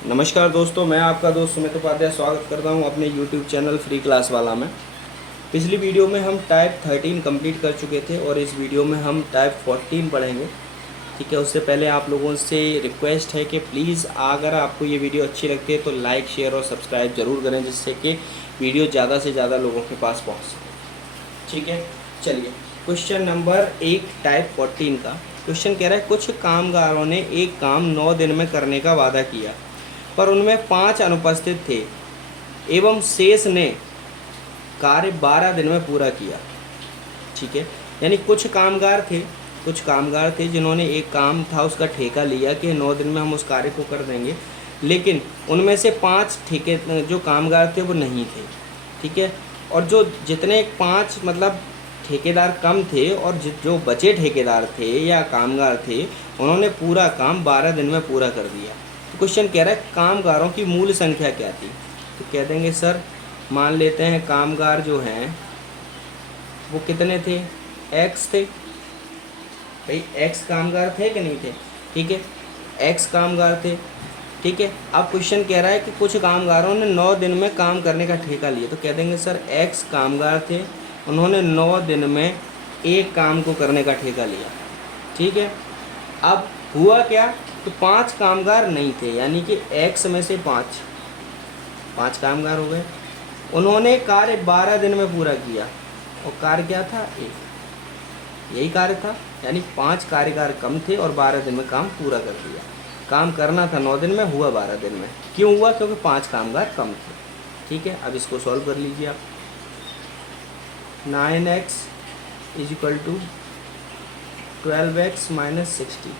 नमस्कार दोस्तों, मैं आपका दोस्त सुमित उपाध्याय स्वागत करता हूं अपने YouTube चैनल फ्री क्लास वाला में। पिछली वीडियो में हम टाइप 13 कंप्लीट कर चुके थे और इस वीडियो में हम टाइप 14 पढ़ेंगे। ठीक है, उससे पहले आप लोगों से रिक्वेस्ट है कि प्लीज़ अगर आपको ये वीडियो अच्छी लगती है तो लाइक, शेयर और सब्सक्राइब ज़रूर करें, जिससे कि वीडियो ज़्यादा से ज़्यादा लोगों के पास पहुँच सके। ठीक है, चलिए क्वेश्चन नंबर 1 टाइप 14 का क्वेश्चन कह रहा है, कुछ कामगारों ने एक काम 9 दिन में करने का वादा किया पर उनमें 5 अनुपस्थित थे एवं शेष ने कार्य 12 दिन में पूरा किया। ठीक है, यानी कुछ कामगार थे जिन्होंने एक काम था उसका ठेका लिया कि 9 दिन में हम उस कार्य को कर देंगे, लेकिन उनमें से 5 ठेके जो कामगार थे वो नहीं थे। ठीक है, और जो जितने 5 मतलब ठेकेदार कम थे और जो बचे ठेकेदार थे या कामगार थे उन्होंने पूरा काम 12 दिन में पूरा कर दिया। तो क्वेश्चन कह रहा है कामगारों की मूल संख्या क्या थी। तो कह देंगे सर, मान लेते हैं कामगार जो हैं वो कितने थे, एक्स थे। भाई एक्स कामगार थे कि नहीं थे। ठीक है, एक्स कामगार थे। ठीक है, अब क्वेश्चन कह रहा है कि कुछ कामगारों ने 9 दिन में काम करने का ठेका लिया। तो कह देंगे सर एक्स कामगार थे, उन्होंने 9 दिन में एक काम को करने का ठेका लिया। ठीक है, अब हुआ क्या, तो 5 कामगार नहीं थे, यानी कि एक्स में से 5 कामगार हो गए। उन्होंने कार्य 12 दिन में पूरा किया और कार्य क्या था, एक, यही कार्य था। यानी 5 कार्यकार कम थे और 12 दिन में काम पूरा कर दिया। काम करना था 9 दिन में, हुआ 12 दिन में। क्यों हुआ, क्योंकि 5 कामगार कम थे। ठीक है, अब इसको सॉल्व कर लीजिए आप। 9x = 12x - 60।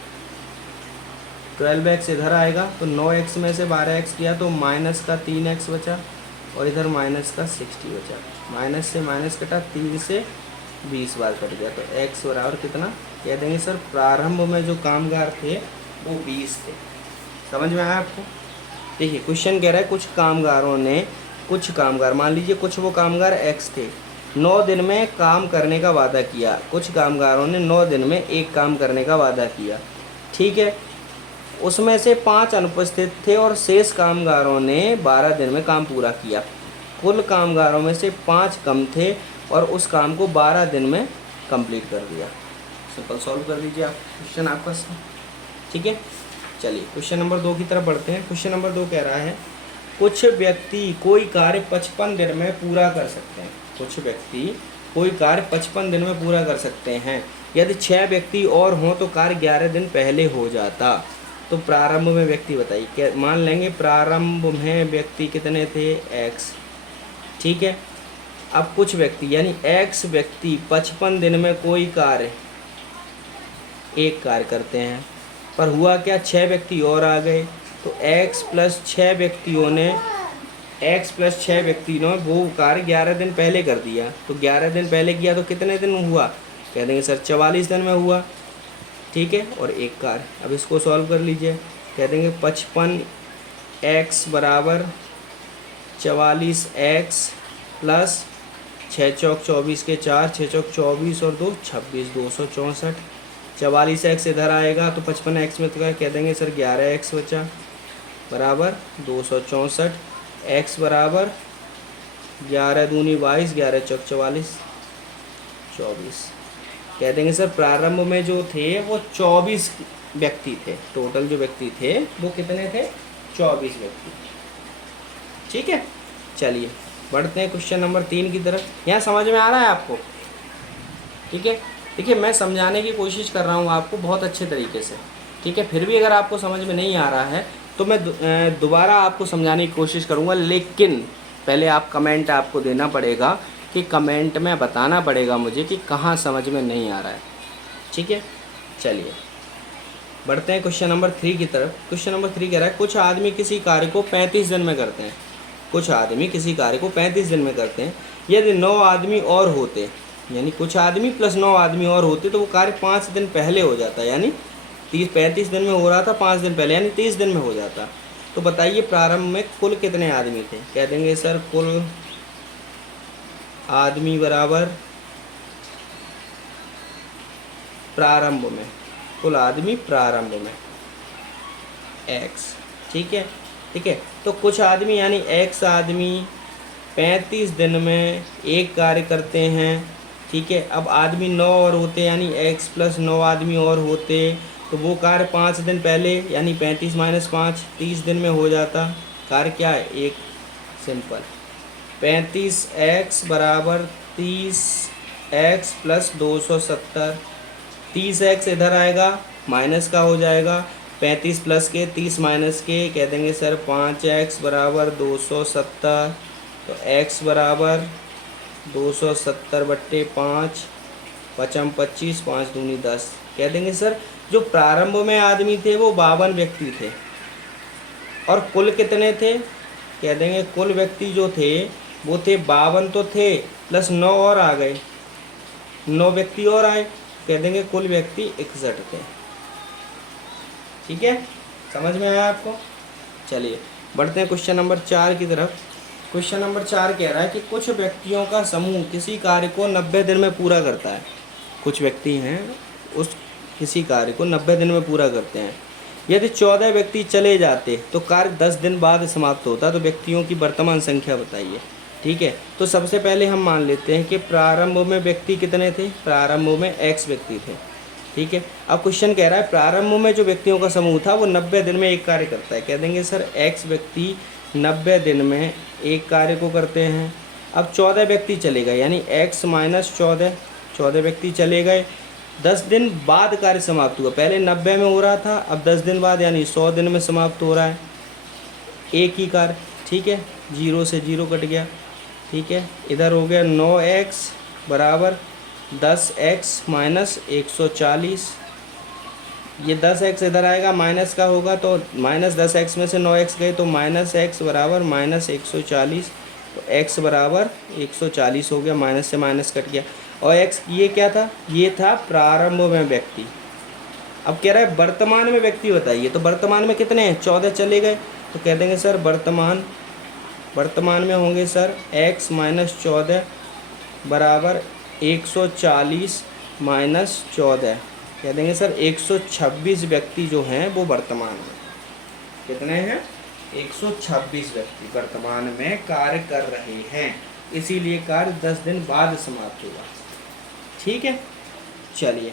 12x इधर आएगा तो 9x में से 12x किया तो माइनस का 3x बचा और इधर माइनस का 60 बचा। माइनस से माइनस कटा, 3 से 20 बार कट गया तो x बराबर कितना, कह देंगे सर प्रारंभ में जो कामगार थे वो 20 थे। समझ में आया आपको। देखिए क्वेश्चन कह रहा है कुछ कामगार मान लीजिए कुछ वो कामगार x थे, 9 दिन में काम करने का वादा किया। कुछ कामगारों ने 9 दिन में एक काम करने का वादा किया। ठीक है, उसमें से 5 अनुपस्थित थे और शेष कामगारों ने 12 दिन में काम पूरा किया। कुल कामगारों में से 5 कम थे और उस काम को 12 दिन में कंप्लीट कर दिया। सिंपल सॉल्व कर दीजिए आप क्वेश्चन आपका। ठीक है, चलिए क्वेश्चन नंबर 2 की तरफ बढ़ते हैं। क्वेश्चन नंबर 2 कह रहा है, कुछ व्यक्ति कोई कार्य 55 दिन में पूरा कर सकते हैं। कुछ व्यक्ति कोई कार्य 55 दिन में पूरा कर सकते हैं। यदि 6 व्यक्ति और हों तो कार्य 11 दिन पहले हो जाता। तो प्रारंभ में व्यक्ति बताइए, क्या मान लेंगे प्रारंभ में व्यक्ति कितने थे, एक्स। ठीक है, अब कुछ व्यक्ति यानी एक्स व्यक्ति 55 दिन में कोई कार्य, एक कार्य करते हैं, पर हुआ क्या, 6 व्यक्ति और आ गए तो x + 6 व्यक्तियों ने वो कार्य 11 दिन पहले कर दिया। तो 11 दिन पहले किया तो कितने दिन में हुआ, कह देंगे सर 44 दिन में हुआ। ठीक है, और एक कार्य, अब इसको सॉल्व कर लीजिए। कह देंगे 55x बराबर 44x प्लस 6 चौक 24 के 4, 6 चौक 24 और 2 26, 264। 44x इधर आएगा तो 55x में तो कह देंगे सर 11x बचा बराबर 264। x बराबर 11 दूनी 22, 11 चौक 44, 24। कह देंगे सर प्रारंभ में जो थे वो 24 व्यक्ति थे। टोटल जो व्यक्ति थे वो कितने थे, 24 व्यक्ति। ठीक है, चलिए बढ़ते हैं क्वेश्चन नंबर 3 की तरफ। यहाँ समझ में आ रहा है आपको। ठीक है, देखिए मैं समझाने की कोशिश कर रहा हूँ आपको बहुत अच्छे तरीके से। ठीक है, फिर भी अगर आपको समझ में नहीं आ रहा है तो मैं दोबारा आपको समझाने की कोशिश करूँगा, लेकिन पहले आप कमेंट आपको देना पड़ेगा कि कमेंट में बताना पड़ेगा मुझे कि कहाँ समझ में नहीं आ रहा है। ठीक है, चलिए बढ़ते हैं क्वेश्चन नंबर 3 की तरफ। क्वेश्चन नंबर 3 कह रहा है, कुछ आदमी किसी कार्य को 35 दिन में करते हैं। कुछ आदमी किसी कार्य को 35 दिन में करते हैं। यदि 9 आदमी और होते, यानी कुछ आदमी प्लस 9 आदमी और होते तो वो कार्य 5 दिन पहले हो जाता। यानी 35 दिन में हो रहा था, 5 दिन पहले यानी 30 दिन में हो जाता। तो बताइए प्रारंभ में कुल कितने आदमी थे। कह देंगे सर कुल आदमी बराबर प्रारंभ में, कुल आदमी प्रारंभ में x। ठीक है, ठीक है। तो कुछ आदमी यानी एक्स आदमी 35 दिन में एक कार्य करते हैं, ठीक है। अब आदमी 9 और होते यानी एक्स प्लस 9 आदमी और होते, तो वो कार्य 5 दिन पहले यानी 35 माइनस 5 30 दिन में हो जाता। कार्य क्या है? एक सिंपल 35x बराबर 30x प्लस 270। 30x इधर आएगा माइनस का हो जाएगा, 35 प्लस के 30 माइनस के कह देंगे सर 5x बराबर 270। तो x बराबर 270/5, पचम 25, 5 दूनी 10 कह देंगे सर। जो प्रारंभ में आदमी थे वो 52 व्यक्ति थे, और कुल कितने थे? कह देंगे कुल व्यक्ति जो थे वो थे 52 तो थे, प्लस 9 और आ गए, 9 व्यक्ति और आए, कह देंगे कुल व्यक्ति 61 थे। ठीक है, समझ में आया आपको? चलिए बढ़ते हैं क्वेश्चन नंबर 4 की तरफ। क्वेश्चन नंबर 4 कह रहा है कि कुछ व्यक्तियों का समूह किसी कार्य को 90 दिन में पूरा करता है। कुछ व्यक्ति हैं उस किसी कार्य को 90 दिन में पूरा करते हैं। यदि 14 व्यक्ति चले जाते तो कार्य 10 दिन बाद समाप्त होता, तो व्यक्तियों की वर्तमान संख्या बताइए। ठीक है, तो सबसे पहले हम मान लेते हैं कि प्रारंभ में व्यक्ति कितने थे? प्रारंभ में x व्यक्ति थे। ठीक है, अब क्वेश्चन कह रहा है प्रारंभ में जो व्यक्तियों का समूह था वो 90 दिन में एक कार्य करता है। कह देंगे सर x व्यक्ति 90 दिन में एक कार्य को करते हैं। अब 14 व्यक्ति चले गए यानी x माइनस 14 व्यक्ति चले गए, 10 दिन बाद कार्य समाप्त हुआ। पहले 90 में हो रहा था, अब 10 दिन बाद यानी 100 दिन में समाप्त हो रहा है एक ही कार्य। ठीक है, 0 से 0 कट गया। ठीक है, इधर हो गया 9x बराबर 10x माइनस 140। ये 10x इधर आएगा माइनस का होगा, तो माइनस 10x में से 9x गए तो माइनस x बराबर माइनस 140। तो x बराबर 140 हो गया, माइनस से माइनस कट गया। और x ये क्या था? ये था प्रारंभ में व्यक्ति। अब कह रहा है वर्तमान में व्यक्ति बताइए, तो वर्तमान में कितने हैं? 14 चले गए, तो कह देंगे सर वर्तमान में होंगे सर x माइनस 14 बराबर 140 माइनस 14, कह देंगे सर 126 व्यक्ति जो हैं वो वर्तमान में कितने हैं? 126 व्यक्ति वर्तमान में कार्य कर रहे हैं, इसीलिए कार्य 10 दिन बाद समाप्त होगा। ठीक है, चलिए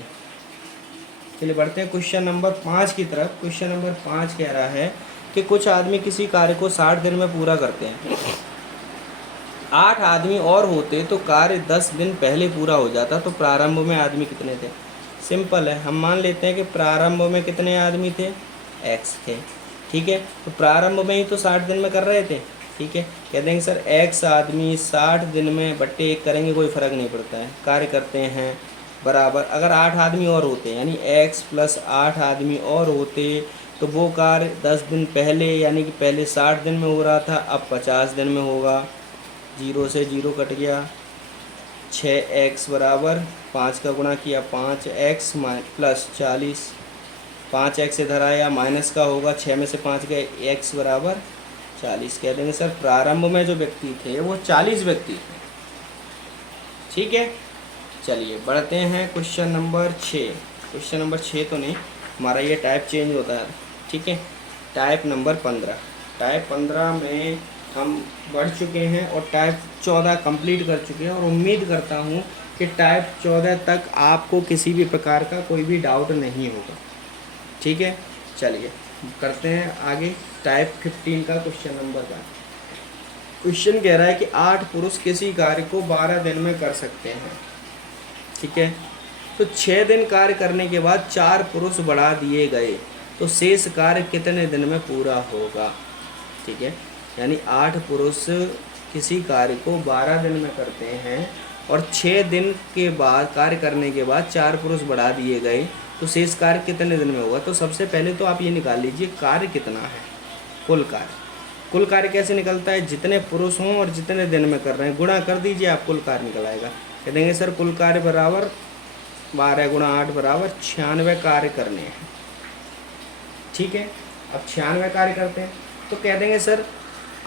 बढ़ते हैं क्वेश्चन नंबर 5 की तरफ। क्वेश्चन नंबर 5 कह रहा है कि कुछ आदमी किसी कार्य को 60 दिन में पूरा करते हैं। 8 आदमी और होते तो कार्य 10 दिन पहले पूरा हो जाता, तो प्रारंभ में आदमी कितने थे? सिंपल है, हम मान लेते हैं कि प्रारंभ में कितने आदमी थे? x थे। ठीक है, तो प्रारंभ में ही तो 60 दिन में कर रहे थे। ठीक है, कह देंगे सर x आदमी 60 दिन में बट्टे 1 करेंगे, कोई फ़र्क नहीं पड़ता है, कार्य करते हैं बराबर। अगर 8 आदमी और होते यानी x प्लस 8 आदमी और होते तो वो कार्य 10 दिन पहले यानी कि पहले 60 दिन में हो रहा था, अब 50 दिन में होगा। 0 से 0 कट गया, 6x बराबर 5 का गुणा किया 5x प्लस 40, 5x इधर आया माइनस का होगा, 6 में से 5 गए, x बराबर 40। कह देंगे सर प्रारंभ में जो व्यक्ति थे वो 40 व्यक्ति थे। ठीक है, चलिए बढ़ते हैं क्वेश्चन नंबर 6। क्वेश्चन नंबर 6 तो नहीं, हमारा ये टाइप चेंज होता है। ठीक है, टाइप नंबर 15। टाइप 15 में हम बढ़ चुके हैं और टाइप 14 कंप्लीट कर चुके हैं, और उम्मीद करता हूँ कि टाइप 14 तक आपको किसी भी प्रकार का कोई भी डाउट नहीं होगा। ठीक है, चलिए करते हैं आगे टाइप 15 का क्वेश्चन नंबर 1। क्वेश्चन कह रहा है कि 8 पुरुष किसी कार्य को 12 दिन में कर सकते हैं। ठीक है, तो 6 दिन कार्य करने के बाद 4 पुरुष बढ़ा दिए गए, तो शेष कार्य कितने दिन में पूरा होगा? ठीक है, यानी 8 पुरुष किसी कार्य को 12 दिन में करते हैं और 6 दिन के बाद कार्य करने के बाद 4 पुरुष बढ़ा दिए गए, तो शेष कार्य कितने दिन में होगा? तो सबसे पहले तो आप ये निकाल लीजिए कार्य कितना है, कुल कार्य। कुल कार्य कैसे निकलता है? जितने पुरुष हों और जितने दिन में कर रहे हैं गुणा कर दीजिए, आप कुल कार्य निकल आएगा। कह देंगे सर कुल कार्य बराबर 12 गुणा 8 बराबर 96 कार्य करने हैं। ठीक है, अब 96 कार्य करते हैं, तो कह देंगे सर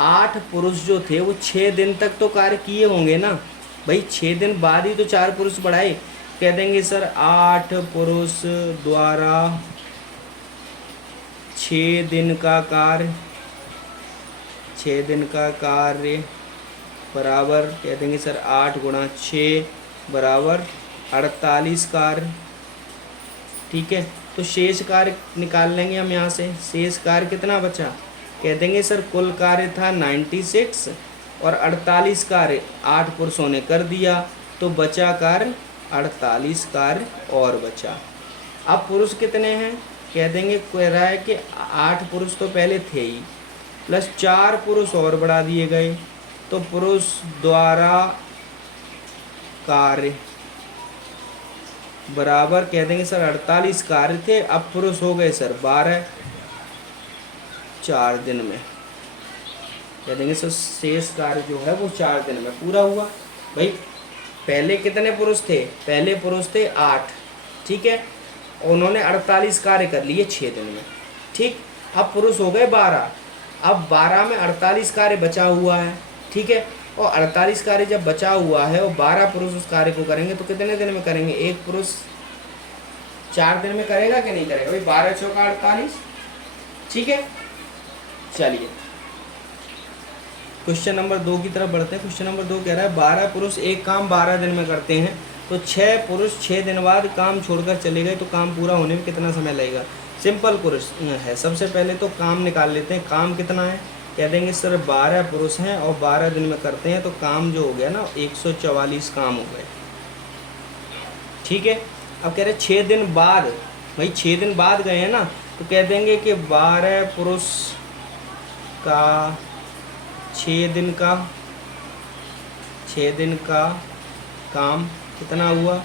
8 पुरुष जो थे वो 6 दिन तक तो कार्य किए होंगे ना भाई, 6 दिन बाद ही तो 4 पुरुष बढ़ाए। कह देंगे सर 8 पुरुष द्वारा 6 दिन का कार्य 6 दिन का कार्य बराबर कह देंगे सर 8 गुणा 6 बराबर 48 कार्य। ठीक है, तो शेष कार्य निकाल लेंगे हम यहाँ से। शेष कार्य कितना बचा, कह देंगे सर कुल कार्य था 96 और 48 कार्य 8 पुरुषों ने कर दिया, तो बचा कार्य 48 कार्य और बचा। अब पुरुष कितने हैं, कह देंगे कह रहा है कि 8 पुरुष तो पहले थे ही, प्लस 4 पुरुष और बढ़ा दिए गए, तो पुरुष द्वारा कार्य बराबर कह देंगे सर 48 कार्य थे, अब पुरुष हो गए सर 12 4 दिन में। कह देंगे सर शेष कार्य जो है वो 4 दिन में पूरा हुआ। भाई पहले कितने पुरुष थे, पहले पुरुष थे 8, ठीक है, उन्होंने 48 कार्य कर लिए 6 दिन में। ठीक, अब पुरुष हो गए 12, अब 12 में 48 कार्य बचा हुआ है। ठीक है, और 48 कार्य जब बचा हुआ है और 12 पुरुष उस कार्य को करेंगे तो कितने दिन में करेंगे, एक पुरुष 4 दिन में करेगा कि नहीं करेगा, भाई 12 चौका 48। ठीक है, चलिए क्वेश्चन नंबर 2 की तरफ बढ़ते हैं। क्वेश्चन नंबर 2 कह रहा है 12 पुरुष एक काम 12 दिन में करते हैं, तो 6 पुरुष 6 दिन बाद काम छोड़कर चले गए, तो काम पूरा होने में कितना समय लगेगा। सिंपल क्वेश्चन है, सबसे पहले तो काम निकाल लेते हैं। काम कितना है, कह देंगे सर 12 पुरुष हैं और 12 दिन में करते हैं, तो काम जो हो गया ना 144 काम हो गए। ठीक है, अब कह रहे 6 दिन बाद, भाई 6 दिन बाद गए हैं ना, तो कह देंगे कि 12 पुरुष का 6 दिन का काम कितना हुआ,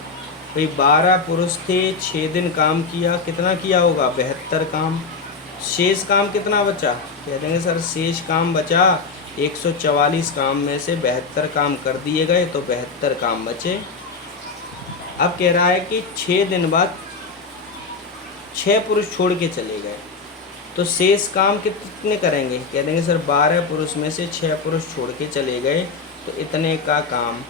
भाई 12 पुरुष थे, 6 दिन काम किया, कितना किया होगा 72 काम। शेष काम कितना बचा, कह देंगे सर शेष काम बचा 144 काम में से 72 काम कर दिए गए, तो 72 काम बचे। अब कह रहा है कि 6 दिन बाद 6 पुरुष छोड़ के चले गए, तो शेष काम कितने करेंगे, कह देंगे सर 12 पुरुष में से 6 पुरुष छोड़ के चले गए, तो इतने का काम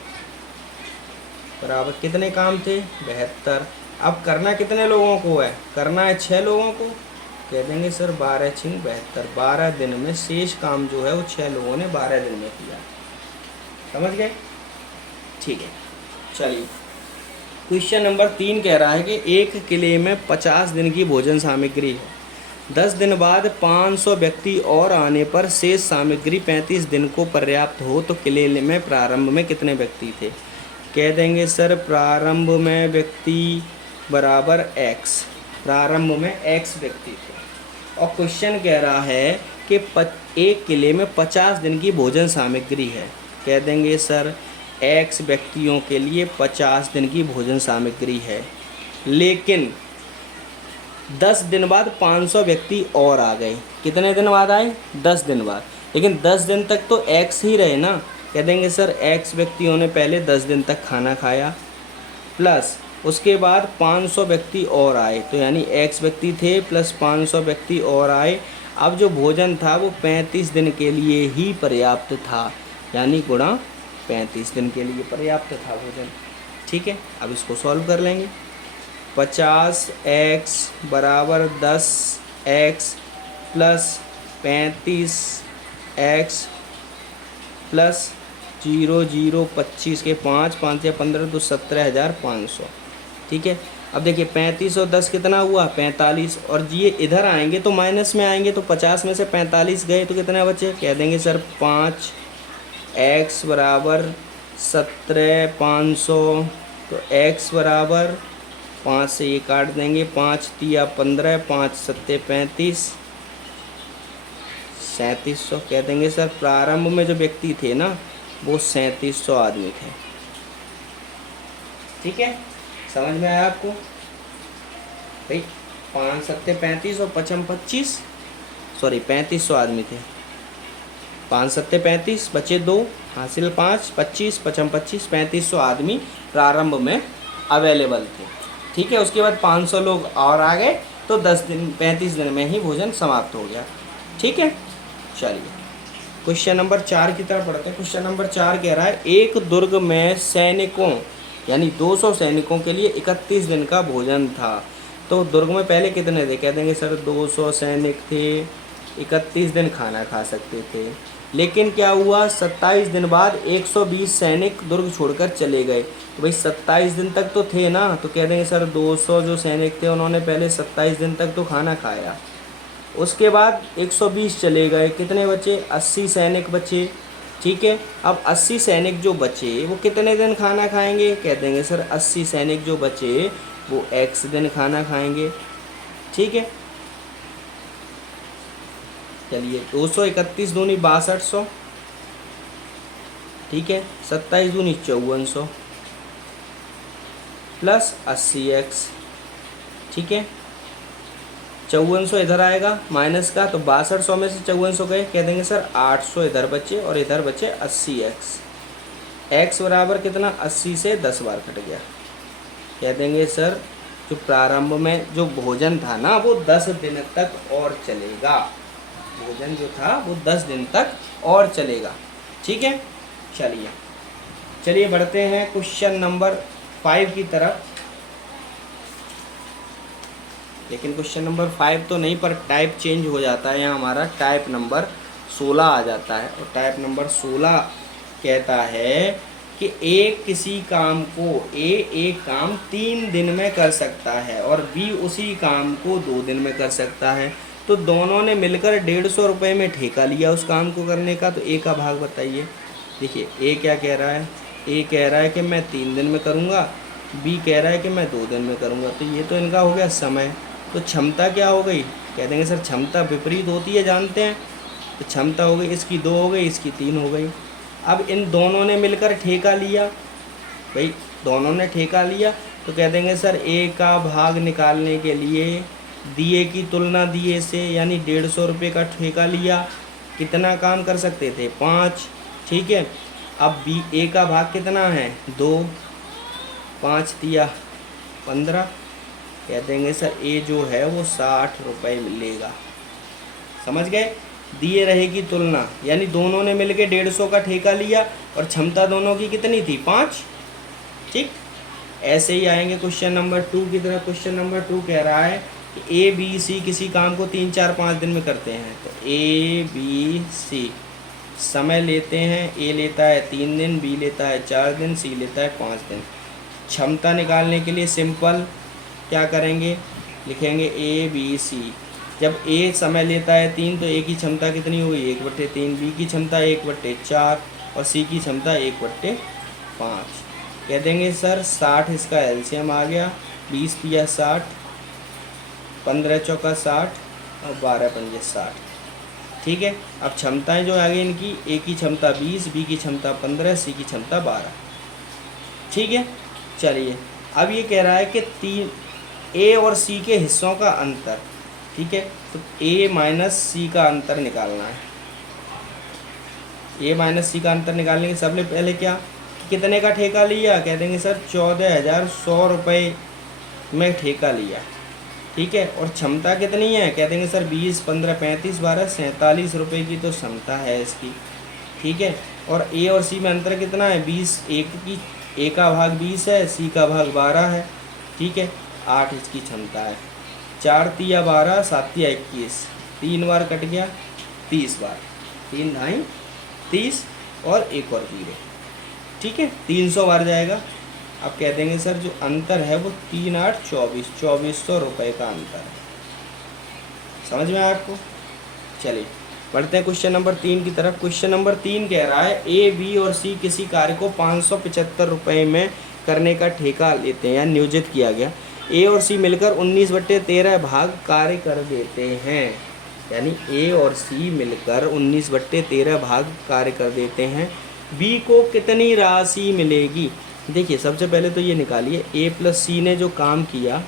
बराबर कितने काम थे 72। अब करना कितने लोगों को है, करना है 6 लोगों को, कह देंगे सर 12 × 72, 12 दिन में शेष काम जो है वो 6 लोगों ने 12 दिन में किया। समझ गए, ठीक है। चलिए क्वेश्चन नंबर 3 कह रहा है कि एक किले में 50 दिन की भोजन सामग्री है, 10 दिन बाद 500 व्यक्ति और आने पर शेष सामग्री 35 दिन को पर्याप्त हो, तो किले में प्रारंभ में कितने व्यक्ति थे। कह देंगे सर प्रारंभ में व्यक्ति बराबर x, प्रारंभ में x व्यक्ति थे, और क्वेश्चन कह रहा है कि एक किले में 50 दिन की भोजन सामग्री है। कह देंगे सर x व्यक्तियों के लिए 50 दिन की भोजन सामग्री है, लेकिन 10 दिन बाद 500 व्यक्ति और आ गए। कितने दिन बाद आए, 10 दिन बाद, लेकिन 10 दिन तक तो x ही रहे ना। कह देंगे सर x व्यक्तियों ने पहले 10 दिन तक खाना खाया, प्लस उसके बाद 500 व्यक्ति और आए, तो यानी x व्यक्ति थे प्लस 500 व्यक्ति और आए। अब जो भोजन था वो 35 दिन के लिए ही पर्याप्त था, यानी गुणा 35 दिन के लिए पर्याप्त था भोजन। ठीक है, अब इसको सॉल्व कर लेंगे। 50x बराबर 10x प्लस 35x प्लस 0 0 25 के 5 5 या 15 तो 17,500। ठीक है, अब देखिए 35 और 10 कितना हुआ 45, और ये इधर आएंगे तो माइनस में आएंगे, तो 50 में से 45 गए तो कितना बचे, कह देंगे सर 5x बराबर 17,500, तो x बराबर 5 से ये काट देंगे, 5 तिया 15, 5 सत्ते 35, 3700। कह देंगे सर प्रारंभ में जो व्यक्ति थे ना वो 3700 आदमी थे। ठीक है, समझ में आया आपको भाई। 5 सत्ते 35 और 5 25, सॉरी 3500 आदमी थे। 5 सत्ते 35 बचे 2, हासिल 5 25 5 25 3500 आदमी प्रारंभ में अवेलेबल थे। ठीक है, उसके बाद 500 लोग और आ गए, तो 35 दिन में ही भोजन समाप्त हो गया। ठीक है, चलिए क्वेश्चन नंबर 4 की तरफ बढ़ते हैं। क्वेश्चन नंबर 4 कह रहा है एक दुर्ग में सैनिकों यानी 200 सैनिकों के लिए 31 दिन का भोजन था, तो दुर्ग में पहले कितने थे, कह देंगे सर 200 सैनिक थे, 31 दिन खाना खा सकते थे। लेकिन क्या हुआ, 27 दिन बाद 120 सैनिक दुर्ग छोड़कर चले गए। तो भाई 27 दिन तक तो थे ना, तो कह देंगे सर 200 जो सैनिक थे उन्होंने पहले 27 दिन तक तो खाना खाया, उसके बाद 120 चले गए, कितने बचे, 80 सैनिक बचे। ठीक है, अब 80 सैनिक जो बचे वो कितने दिन खाना खाएंगे, कह देंगे सर 80 सैनिक जो बचे वो x दिन खाना खाएंगे। ठीक है, चलिए 231 दूनी 6200, ठीक है, 27 दूनी 5400 प्लस 80x। ठीक है, 5400 इधर आएगा माइनस का, तो 6200 में से 5400 गए, कह देंगे सर 800 इधर बचे और इधर बचे 80x। x बराबर कितना, 80 से 10 बार कट गया। कह देंगे सर जो प्रारंभ में जो भोजन था ना वो 10 दिन तक और चलेगा, भोजन जो था वो 10 दिन तक और चलेगा। ठीक है, चलिए बढ़ते हैं क्वेश्चन नंबर 5 की तरफ। लेकिन क्वेश्चन नंबर 5 तो नहीं, पर टाइप चेंज हो जाता है, यहाँ हमारा टाइप नंबर 16 आ जाता है। और टाइप नंबर 16 कहता है कि किसी काम को एक काम 3 दिन में कर सकता है और बी उसी काम को 2 दिन में कर सकता है। तो दोनों ने मिलकर 150 रुपये में ठेका लिया उस काम को करने का। तो ए का भाग बताइए। देखिए ए क्या कह रहा है, ए कह रहा है कि मैं 3 दिन में करूँगा, बी कह रहा है कि मैं 2 दिन में करूँगा। तो ये तो इनका हो गया समय। तो क्षमता क्या हो गई, कह देंगे सर क्षमता विपरीत होती है, जानते हैं। तो क्षमता हो गई, इसकी 2 हो गई, इसकी 3 हो गई। अब इन दोनों ने मिलकर ठेका लिया, भाई दोनों ने ठेका लिया, तो कह देंगे सर ए का भाग निकालने के लिए दिए की तुलना दिए से, यानी 150 रुपये का ठेका लिया, कितना काम कर सकते थे, 5। ठीक है, अब बी ए का भाग कितना है, 2, 5 दिया 15, कह देंगे सर ए जो है वो 60 रुपये मिलेगा। समझ गए, दिए रहेगी तुलना, यानी दोनों ने मिलके 150 का ठेका लिया और क्षमता दोनों की कितनी थी, 5। ठीक, ऐसे ही आएंगे क्वेश्चन नंबर 2 की तरफ। क्वेश्चन नंबर 2 कह रहा है कि ए बी सी किसी काम को 3, 4, 5 दिन में करते हैं। तो ए बी सी समय लेते हैं, ए लेता है 3 दिन, बी लेता है 4 दिन, सी लेता है 5 दिन। क्षमता निकालने के लिए सिंपल क्या करेंगे, लिखेंगे ए बी सी। जब ए समय लेता है 3 तो ए की क्षमता कितनी हुई, 1/3, बी की क्षमता 1/4 और सी की क्षमता 1/5। कह देंगे सर 60, इसका एलसीएम आ गया, 20 पिया 60, 15 चौका 60 और 12 पंजे 60। ठीक है, अब क्षमताएं जो आ गई इनकी, ए की क्षमता 20, बी की क्षमता 15, सी की क्षमता 12। ठीक है, चलिए अब ये कह रहा है कि 3 ए और सी के हिस्सों का अंतर। ठीक है, तो ए माइनस सी का अंतर निकालना है। ए माइनस सी का अंतर निकालने के सबसे पहले क्या, कितने का ठेका लिया, कह देंगे सर 14,100 रुपये में ठेका लिया। ठीक है, और क्षमता कितनी है, कह देंगे सर 20, 15, 35, 12, 47 रुपये की तो क्षमता है इसकी। ठीक है, और ए और सी में अंतर कितना है, 20, ए का भाग 20 है, सी का भाग 12 है। ठीक है, 8 इसकी क्षमता है। 4 तिया 12, 7 तिया 21, 3 बार कट गया, 30 बार, 3 ढाई 30 और एक और 0। ठीक है, 300 बार जाएगा। अब कह देंगे सर जो अंतर है वो 3, 8, 24, 2400 रुपये का अंतर है। समझ में आया आपको। चलिए बढ़ते हैं क्वेश्चन नंबर 3 की तरफ। क्वेश्चन नंबर 3 कह रहा है ए बी और सी किसी कार्य को 575 रुपये में करने का ठेका लेते हैं या नियोजित किया गया। ए और सी मिलकर 19/13 भाग कार्य कर देते हैं, यानी ए और सी मिलकर 19/13 भाग कार्य कर देते हैं। बी को कितनी राशि मिलेगी। देखिए सबसे पहले तो ये निकालिए, ए प्लस सी ने जो काम किया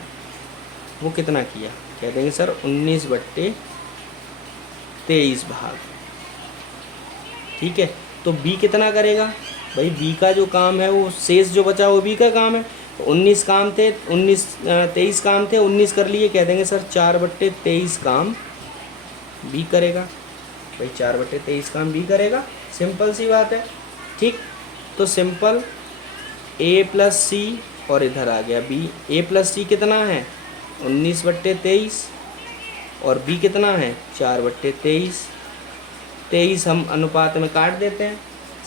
वो कितना किया, कह देंगे सर 19/23 भाग। ठीक है, तो बी कितना करेगा, भाई बी का जो काम है वो शेष जो बचा वो बी का काम है। 19 काम थे, 23 काम थे, 19 कर लिए, कह देंगे सर 4/23 काम बी करेगा। भाई 4/23 काम बी करेगा, सिंपल सी बात है। ठीक, तो सिंपल ए प्लस सी और इधर आ गया बी। ए प्लस सी कितना है 19/23 और बी कितना है 4/23। 23 हम अनुपात में काट देते हैं,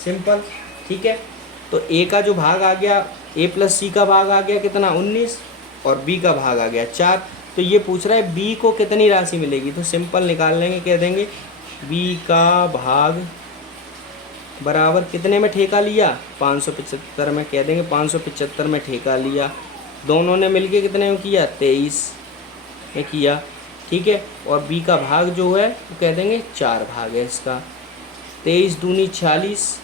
सिंपल। ठीक है, तो ए का जो भाग आ गया, ए प्लस सी का भाग आ गया कितना 19 और बी का भाग आ गया 4। तो ये पूछ रहा है बी को कितनी राशि मिलेगी, तो सिंपल निकाल लेंगे, कह देंगे बी का भाग बराबर कितने में ठेका लिया 575 में, कह देंगे 575 में ठेका लिया, दोनों ने मिलके कितने में किया 23 में किया। ठीक है, और बी का भाग जो है वो कह देंगे 4 भाग है इसका, 23 दूनी 46,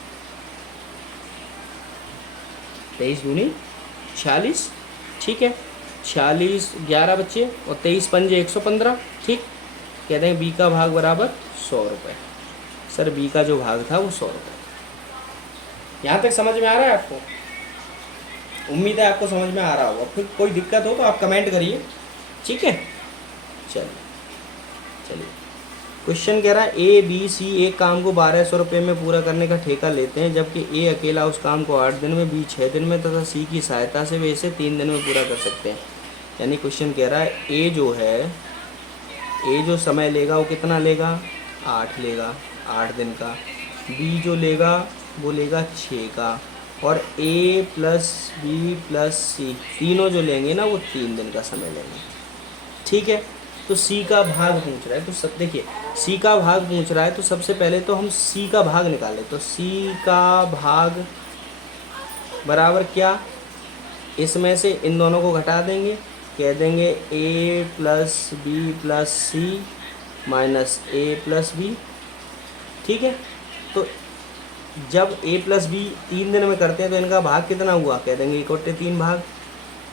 23 दूनी 46। ठीक है, 46 11 बच्चे और 23 पंजे 115। ठीक, कह देंगे बी का भाग बराबर 100 रुपये। सर बी का जो भाग था वो 100 रुपये। यहाँ तक समझ में आ रहा है आपको? उम्मीद है आपको समझ में आ रहा होगा। फिर कोई दिक्कत हो तो आप कमेंट करिए। ठीक है, चलिए क्वेश्चन कह रहा है ए बी सी एक काम को 1200 रुपये में पूरा करने का ठेका लेते हैं, जबकि ए अकेला उस काम को 8 दिन में, बी 6 दिन में तथा सी की सहायता से वे इसे 3 दिन में पूरा कर सकते हैं। यानी क्वेश्चन कह रहा है ए जो है, ए जो समय लेगा वो कितना लेगा 8 लेगा, 8 दिन का। बी जो लेगा वो लेगा 6 का, और ए प्लस बी प्लस सी तीनों जो लेंगे ना वो 3 दिन का समय लेंगे। ठीक है, तो सी का भाग पूछ रहा है, तो सब देखिए सी का भाग पूछ रहा है, तो सबसे पहले तो हम सी का भाग निकालें। तो सी का भाग बराबर क्या, इसमें से इन दोनों को घटा देंगे, कह देंगे ए प्लस बी प्लस सी माइनस ए प्लस बी। ठीक है, तो जब a प्लस बी 3 दिन में करते हैं तो इनका भाग कितना हुआ, कह देंगे 1/3 भाग,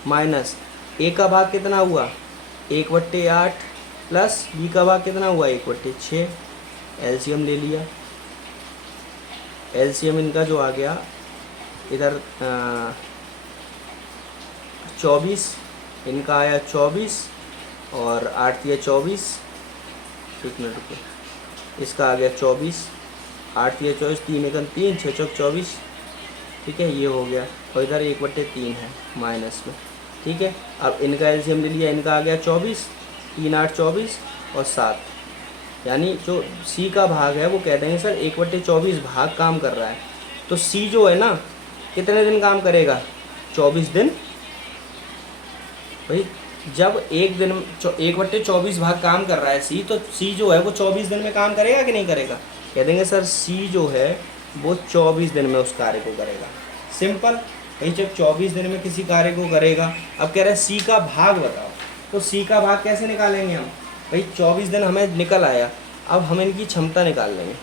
माइनस a का भाग कितना हुआ 1/8 प्लस b का भाग कितना हुआ 1/6। एलसीएम ले लिया, एलसीएम इनका जो आ गया इधर 24, इनका आया 24 और 8 या 24, एक मिनट रुको, इसका आ गया 24, 8 या 24, 3 एकम 3, 6 चौक 24। ठीक है, ये हो गया, और इधर 1/3 है माइनस में। ठीक है, अब इनका एलसीएम ले लिया, इनका आ गया 24, 3 8 24 और 7, यानी जो सी का भाग है वो कह देंगे सर 1/24 भाग काम कर रहा है। तो सी जो है ना कितने दिन काम करेगा 24 दिन। भाई जब एक दिन 1/24 भाग काम कर रहा है सी, तो सी जो है वो 24 दिन में काम करेगा कि नहीं करेगा, कह देंगे सर सी जो है वो 24 दिन में उस कार्य को करेगा। सिंपल, भाई जब 24 दिन में किसी कार्य को करेगा, अब कह रहा है सी का भाग बताओ, तो सी का भाग कैसे निकालेंगे हम, भाई 24 दिन हमें निकल आया, अब हम इनकी क्षमता निकाल लेंगे।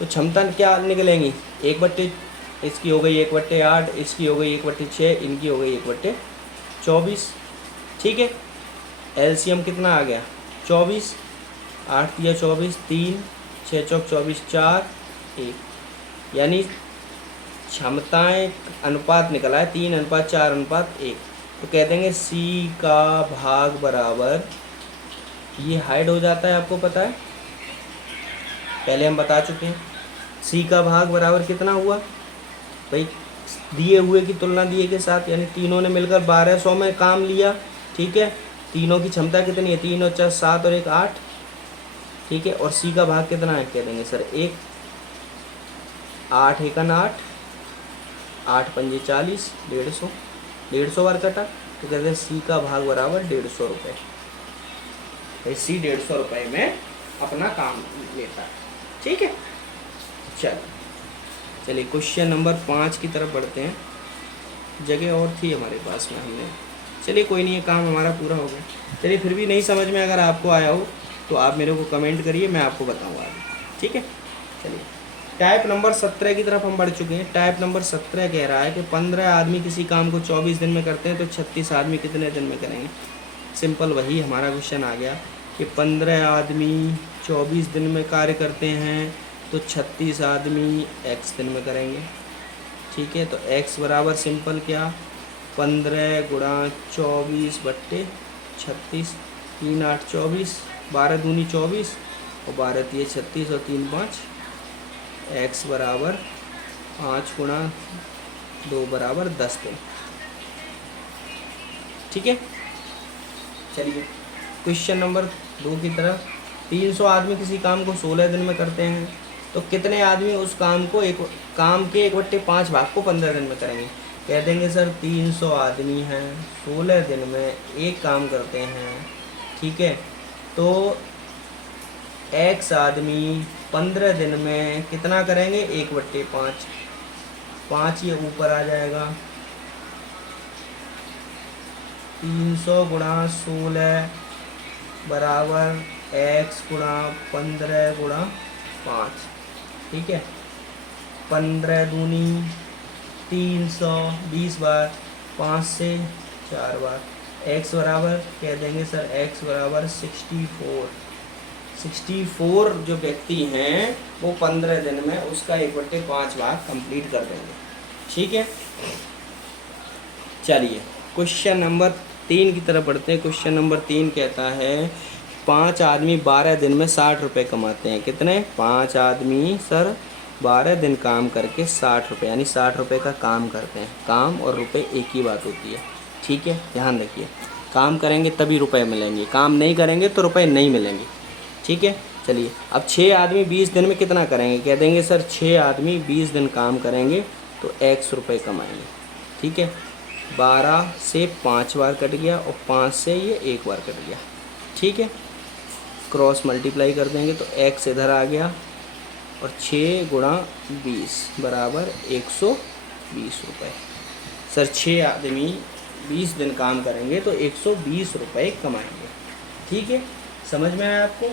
तो क्षमता क्या निकलेंगी, इसकी हो गई 1/8, इसकी हो गई 1/6, इनकी हो गई 1/24। ठीक है, एलसीएम कितना आ गया 24, 8 या 24, 3, 6 चौक 24, 4, 1, यानी क्षमताएं अनुपात निकला है 3:4:1। तो कह देंगे सी का भाग बराबर, ये हाइड हो जाता है आपको पता है, पहले हम बता चुके हैं। सी का भाग बराबर कितना हुआ भाई, दिए हुए की तुलना दिए के साथ, यानी तीनों ने मिलकर 1200 में काम लिया। ठीक है, तीनों की क्षमता कितनी है 3 और 4 7 और 1 8। ठीक है, और सी का भाग कितना है, कह देंगे सर 1, 8 एकन 8, 8 पंजे 40, 150, 150 बार कटा, तो कहते हैं सी का भाग बराबर 150 रुपये। भाई सी 150 रुपये में अपना काम लेता है। ठीक है, चलिए क्वेश्चन नंबर 5 की तरफ बढ़ते हैं। जगह और थी हमारे पास में, हमने, चलिए कोई नहीं है, काम हमारा पूरा हो गया। चलिए फिर भी नहीं समझ में अगर आपको आया हो तो आप मेरे को कमेंट करिए, मैं आपको बताऊँगा आगे। ठीक है, चलिए टाइप नंबर 17 की तरफ हम बढ़ चुके हैं। टाइप नंबर 17 कह रहा है कि 15 आदमी किसी काम को 24 दिन में करते हैं, तो 36 आदमी कितने दिन में करेंगे। सिंपल वही हमारा क्वेश्चन आ गया कि 15 आदमी 24 दिन में कार्य करते हैं, तो 36 आदमी x दिन में करेंगे। ठीक है, तो x बराबर सिंपल क्या 15 गुणा 24/36, 3 8 24, 12 दूनी 24 और 12 3 36 और 3 5, x बराबर 5 गुणा 2 बराबर 10 दिन। ठीक है, चलिए क्वेश्चन नंबर 2 की तरफ। 300 आदमी किसी काम को 16 दिन में करते हैं, तो कितने आदमी उस काम को काम के 1/5 भाग को 15 दिन में करेंगे। कह देंगे सर 300 आदमी हैं, 16 दिन में एक काम करते हैं, ठीक है। तो x आदमी 15 दिन में कितना करेंगे, 1/5, 5 ये ऊपर आ जाएगा, 300 गुणा 16 बराबर x गुणा 15 गुणा 5, ठीक है। 15 दूनी 300, 20 बार, 5 से 4 बार, x बराबर कह देंगे सर x बराबर 64 जो व्यक्ति हैं वो 15 दिन में उसका 1/5 भाग कंप्लीट कर देंगे, ठीक है। चलिए क्वेश्चन नंबर 3 की तरफ बढ़ते हैं। क्वेश्चन नंबर 3 कहता है 5 आदमी 12 दिन में 60 रुपये कमाते हैं। कितने, 5 आदमी सर 12 दिन काम करके 60 रुपये, यानी 60 रुपये का काम करते हैं। काम और रुपए एक ही बात होती है, ठीक है, ध्यान रखिए। काम करेंगे तभी रुपए मिलेंगे, काम नहीं करेंगे तो रुपए नहीं मिलेंगे, ठीक है। चलिए अब 6 आदमी 20 दिन में कितना करेंगे। कह देंगे सर 6 आदमी 20 दिन काम करेंगे तो x रुपये कमाएंगे, ठीक है। 12 से 5 बार कट गया और 5 से ये 1 बार कट गया, ठीक है। क्रॉस मल्टीप्लाई कर देंगे तो x इधर आ गया और 6 गुणा 20 बराबर 120 रुपये। सर 6 आदमी 20 दिन काम करेंगे तो 120 रुपये कमाएंगे, ठीक है, समझ में आया आपको।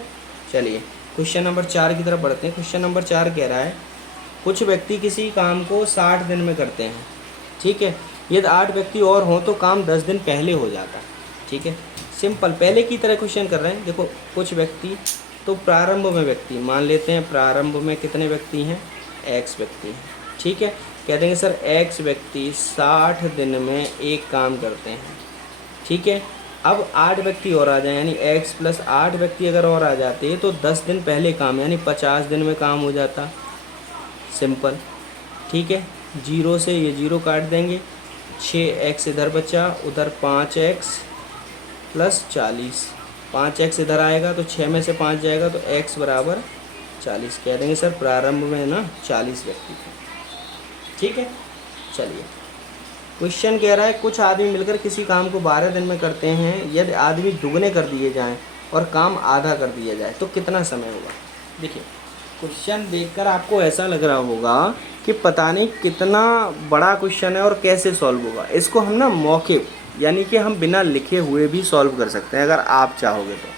चलिए क्वेश्चन नंबर 4 की तरफ बढ़ते हैं। क्वेश्चन नंबर 4 कह रहा है कुछ व्यक्ति किसी काम को 60 दिन में करते हैं, ठीक है। यदि 8 व्यक्ति और हों तो काम 10 दिन पहले हो जाता, ठीक है। सिंपल, पहले की तरह क्वेश्चन कर रहे हैं। देखो कुछ व्यक्ति, तो प्रारंभ में व्यक्ति मान लेते हैं, प्रारंभ में कितने व्यक्ति हैं, x व्यक्ति हैं, ठीक है। कह देंगे सर x व्यक्ति 60 दिन में एक काम करते हैं, ठीक है। अब 8 व्यक्ति और आ जाए, यानी x + 8 व्यक्ति अगर और आ जाते तो 10 दिन पहले काम, यानी 50 दिन में काम हो जाता, सिंपल, ठीक है। 0 से ये 0 काट देंगे, 6x इधर बचा, उधर 5x + 40, 5x इधर आएगा तो 6 में से 5 जाएगा तो x बराबर 40। कह देंगे सर प्रारंभ में ना 40 व्यक्ति थे, ठीक है। चलिए क्वेश्चन कह रहा है कुछ आदमी मिलकर किसी काम को 12 दिन में करते हैं। यदि आदमी दुगने कर दिए जाएं और काम आधा कर दिया जाए तो कितना समय होगा। देखिए क्वेश्चन देखकर आपको ऐसा लग रहा होगा कि पता नहीं कितना बड़ा क्वेश्चन है और कैसे सॉल्व होगा। इसको हम ना मौके, यानी कि हम बिना लिखे हुए भी सॉल्व कर सकते हैं अगर आप चाहोगे तो।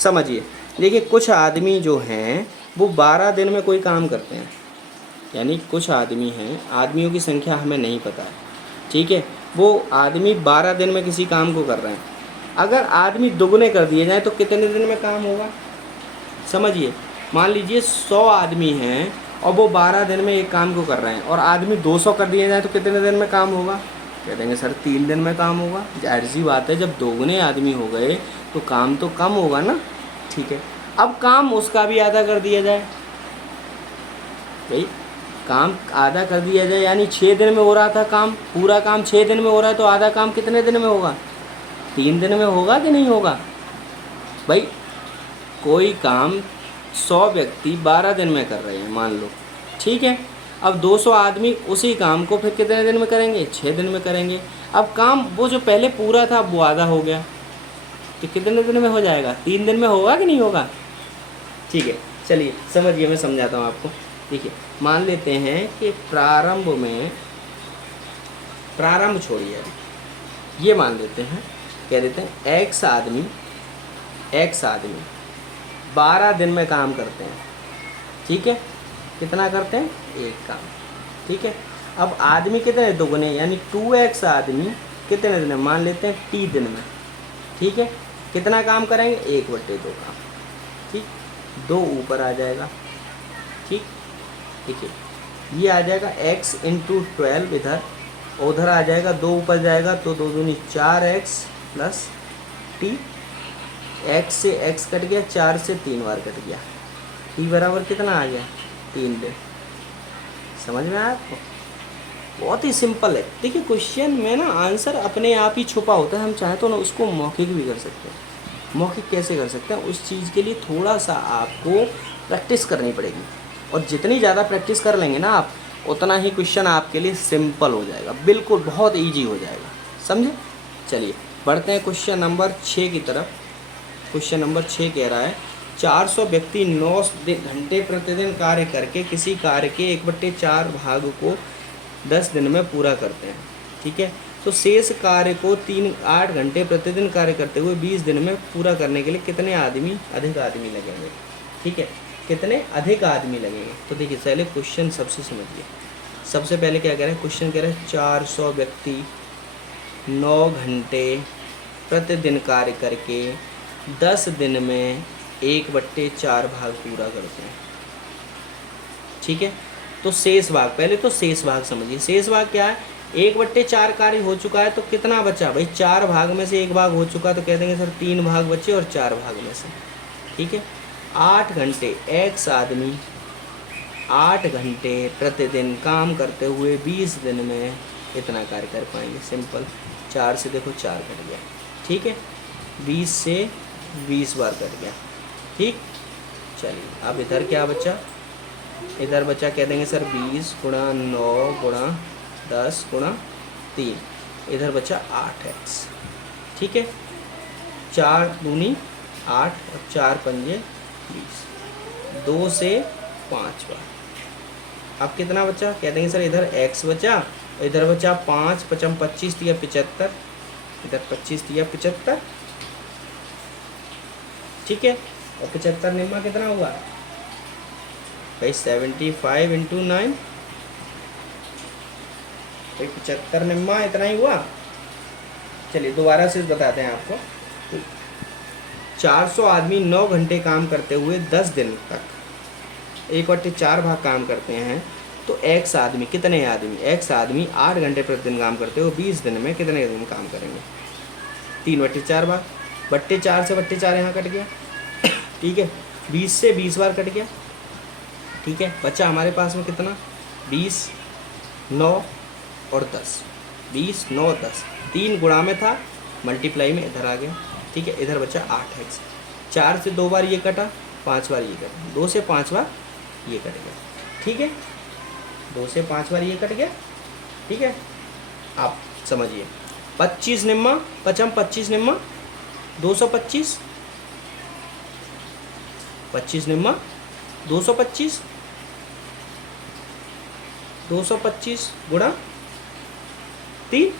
समझिए, देखिए कुछ आदमी जो हैं वो 12 दिन में कोई काम करते हैं, यानी कुछ आदमी हैं, आदमियों की संख्या हमें नहीं पता है, ठीक है। वो आदमी 12 दिन में किसी काम को कर रहे हैं। अगर आदमी दुगने कर दिए जाएँ तो कितने दिन में काम होगा। समझिए, मान लीजिए 100 आदमी हैं और वो 12 दिन में एक काम को कर रहे हैं और आदमी 200 कर दिए जाए तो कितने दिन में काम होगा। कह देंगे सर 3 दिन में काम होगा। जाहिर सी बात है, जब दोगुने आदमी हो गए तो काम तो कम होगा ना, ठीक है। अब काम उसका भी आधा कर दिया जाए, भाई काम आधा कर दिया जाए, यानी 6 दिन में हो रहा था काम, पूरा काम 6 दिन में हो रहा है तो आधा काम कितने दिन में होगा, 3 दिन में होगा कि नहीं होगा। भाई कोई काम 100 व्यक्ति 12 दिन में कर रहे हैं मान लो, ठीक है। अब 200 आदमी उसी काम को फिर कितने दिन में करेंगे, 6 दिन में करेंगे। अब काम वो जो पहले पूरा था वो आधा हो गया तो कितने दिन में हो जाएगा, 3 दिन में होगा कि नहीं होगा, ठीक है। चलिए समझिए, मैं समझाता हूँ आपको। देखिए मान लेते हैं कि प्रारंभ छोड़िए अभी, ये मान लेते हैं, कह देते हैं x आदमी 12 दिन में काम करते हैं, ठीक है। कितना करते हैं, एक काम, ठीक है। अब आदमी कितने दुगने, यानी 2x आदमी कितने दिन में, मान लेते हैं t दिन में, ठीक है। कितना काम करेंगे, 1/2 काम, ठीक। 2 ऊपर आ जाएगा, ठीक, ठीक है। ये आ जाएगा x × 12 इधर, उधर आ जाएगा 2 ऊपर जाएगा तो 2 दूनी 4x + t, x से x कट गया, 4 से 3 बार कट गया, t बराबर कितना आ गया, 3 दिन। समझ में आया आपको, बहुत ही सिंपल है। देखिए क्वेश्चन में ना आंसर अपने आप ही छुपा होता है, हम चाहे तो ना उसको मौखिक भी कर सकते हैं। मौखिक कैसे कर सकते हैं, उस चीज़ के लिए थोड़ा सा आपको प्रैक्टिस करनी पड़ेगी, और जितनी ज़्यादा प्रैक्टिस कर लेंगे ना आप, उतना ही क्वेश्चन आपके लिए सिंपल हो जाएगा, बिल्कुल बहुत ईजी हो जाएगा, समझे। चलिए बढ़ते हैं क्वेश्चन नंबर 6 की तरफ। क्वेश्चन नंबर 6 कह रहा है 400 व्यक्ति 9 घंटे प्रतिदिन कार्य करके किसी कार्य के 1/4 भाग को 10 दिन में पूरा करते हैं, ठीक है। तो शेष कार्य को 8 घंटे प्रतिदिन कार्य करते हुए 20 दिन में पूरा करने के लिए कितने अधिक आदमी लगेंगे, ठीक है, कितने अधिक आदमी लगेंगे। तो देखिए पहले क्वेश्चन सबसे समझिए। सबसे पहले क्या कह रहे हैं, क्वेश्चन कह रहे हैं 400 व्यक्ति 9 घंटे प्रतिदिन कार्य करके 10 दिन में 1/4 भाग पूरा करते हैं, ठीक है। तो शेष भाग, पहले तो शेष भाग समझिए। शेष भाग क्या है, 1/4 कार्य हो चुका है तो कितना बचा भाई, 4 भाग में से 1 भाग हो चुका, तो कह देंगे सर 3 भाग बचे और 4 भाग में से, ठीक है। 8 घंटे एक्स आदमी 8 घंटे प्रतिदिन काम करते हुए 20 दिन में इतना कार्य कर पाएंगे। सिंपल, 4 से देखो 4 कट गया, ठीक है, 20 से 20 बार कट गया, ठीक। चलिए अब इधर क्या बचा, इधर बचा कह देंगे सर 20 गुणा 9 गुणा 10 गुणा 3, इधर बचा 8x, ठीक है। 4 दूनी 8 और 4 पंजे 20, 2 से 5 बार। अब कितना बचा, कह देंगे सर इधर x बचा, इधर बचा 5, 5 25 दिया 75, इधर 25 दिया 75, ठीक है। और 75 निम्मा कितना हुआ भाई, 75 इंटू 9, भाई 75 निम्मा इतना ही हुआ। चलिए दोबारा से बताते हैं आपको। 400 आदमी 9 घंटे काम करते हुए 10 दिन तक 1/4 भाग काम करते हैं, तो एक्स आदमी कितने आदमी, एक्स आदमी 8 घंटे प्रतिदिन काम करते हुए 20 दिन में कितने दिन काम करेंगे, 3/4 भाग, 4 से 4 यहाँ कट गया, ठीक है। 20 से 20 बार कट गया, ठीक है। बचा हमारे पास में कितना, 20, 9 और 10, 20, 9, 10, 3 गुणा में था, मल्टीप्लाई में इधर आ गया, ठीक है। इधर बचा 8x, 4 से 2 बार ये कटा, 5 बार ये कटा, 2 से 5 बार ये कट गया, ठीक है। 2 से 5 बार ये कट गया, ठीक है। आप समझिए 25 निम्मा, 25 निम्मा 225, 25 निम्मा 225, 225 गुणा 3,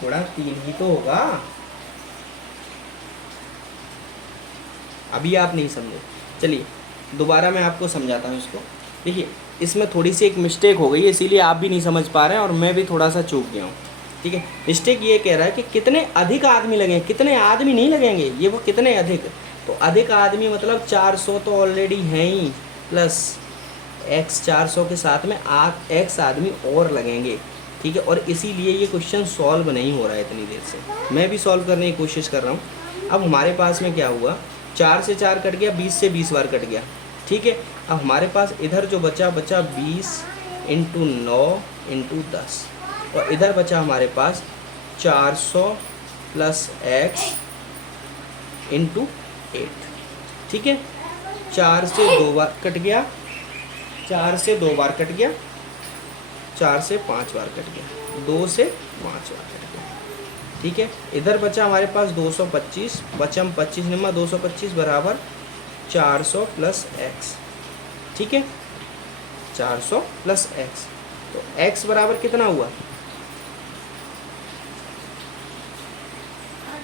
गुणा 3 ही तो होगा। अभी आप नहीं समझे, चलिए दोबारा मैं आपको समझाता हूँ इसको। देखिए इसमें थोड़ी सी एक मिस्टेक हो गई है, इसीलिए आप भी नहीं समझ पा रहे हैं और मैं भी थोड़ा सा चूक गया हूँ, ठीक है। मिस्टेक ये कह रहा है कि कितने अधिक आदमी लगेंगे, कितने आदमी नहीं लगेंगे, ये वो कितने अधिक, तो अधिक आदमी मतलब 400 तो ऑलरेडी हैं ही, प्लस x 400 के साथ में x आदमी और लगेंगे, ठीक है। और इसीलिए ये क्वेश्चन सॉल्व नहीं हो रहा है इतनी देर से, मैं भी सॉल्व करने की कोशिश कर रहा हूँ। अब हमारे पास में क्या हुआ, 4 से 4 कट गया, 20 से 20 बार कट गया, ठीक है। अब हमारे पास इधर जो बचा 20 इंटू 9 इंटू 10, और इधर बचा हमारे पास 400 प्लस x इंटू 8, ठीक है। 4 से 2 बार कट गया, 4 से 2 बार कट गया, 4 से 5 बार कट गया, 2 से 5 बार कट गया, ठीक है। इधर बचा हमारे पास 225, बचा 25 निम्मा 225 बराबर 400 प्लस x, ठीक है, 400 प्लस x, तो x बराबर कितना हुआ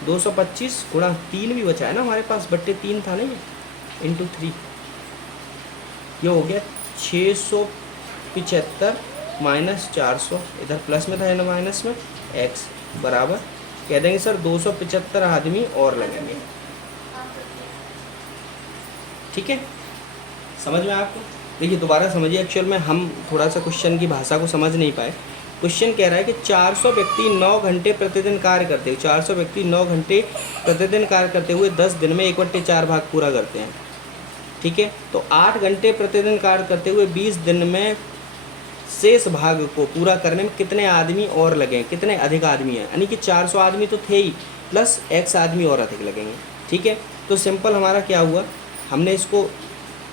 225 गुणा 3 भी बचा है ना हमारे पास, बट्टे 3 था नहीं, इंटू 3, ये हो गया 675 माइनस 400, इधर प्लस में था ना माइनस में, x बराबर कह देंगे सर 275 आदमी और लगेंगे, ठीक है। समझ में आपको, देखिए दोबारा समझिए, एक्चुअल में हम थोड़ा सा क्वेश्चन की भाषा को समझ नहीं पाए। क्वेश्चन कह रहा है कि 400 व्यक्ति 9 घंटे प्रतिदिन कार्य करते हुए, 400 व्यक्ति 9 घंटे प्रतिदिन कार्य करते हुए 10 दिन में 1/4 भाग पूरा करते हैं, ठीक है। तो 8 घंटे प्रतिदिन कार्य करते हुए 20 दिन में शेष भाग को पूरा करने में कितने आदमी और लगेंगे, कितने अधिक आदमी हैं, यानी कि 400 आदमी तो थे ही, प्लस x आदमी और अधिक लगेंगे, ठीक है। तो सिंपल हमारा क्या हुआ, हमने इसको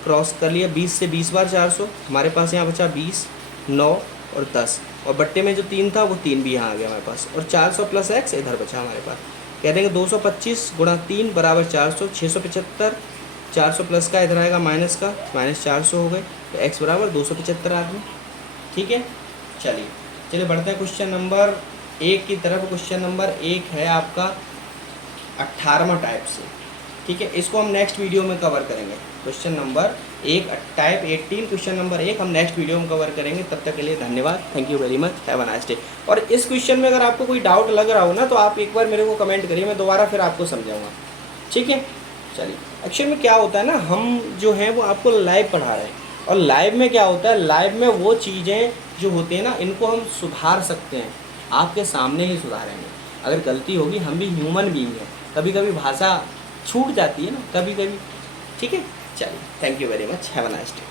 क्रॉस कर लिया 20 से 20 बार 400, हमारे पास यहाँ बचा 20, 9 और 10, और बट्टे में जो 3 था वो 3 भी यहाँ आ गया हमारे पास, और 400 प्लस एक्स इधर बचा हमारे पास। कह देंगे 225 गुणा 3 बराबर 400, 675, 400 प्लस का इधर आएगा माइनस का, माइनस 400 हो गए, तो एक्स बराबर 275 आदमी। ठीक है, चलिए बढ़ते हैं क्वेश्चन नंबर 1 की तरफ। क्वेश्चन नंबर 1 है आपका 18वां टाइप से। ठीक है, इसको हम नेक्स्ट वीडियो में कवर करेंगे। Question number 1 type 18, question number 1 हम नेक्स्ट वीडियो में कवर करेंगे। तब तक के लिए धन्यवाद, thank you very much, have a nice day. और इस क्वेश्चन में अगर आपको कोई डाउट लग रहा हो ना, तो आप एक बार मेरे को कमेंट करिए, मैं दोबारा फिर आपको समझाऊंगा। ठीक है, चलिए। एक्चुअल में क्या होता है ना, हम जो हैं वो आपको लाइव पढ़ा रहे हैं, और लाइव में क्या होता है, लाइव में वो चीज़ें जो होती हैं ना, इनको हम सुधार सकते हैं, आपके सामने ही सुधारेंगे। अगर गलती होगी, हम भी ह्यूमन बीइंग हैं, कभी कभी भाषा छूट जाती है ना, कभी कभी। ठीक है, चलिए, thank you very much, have a nice day.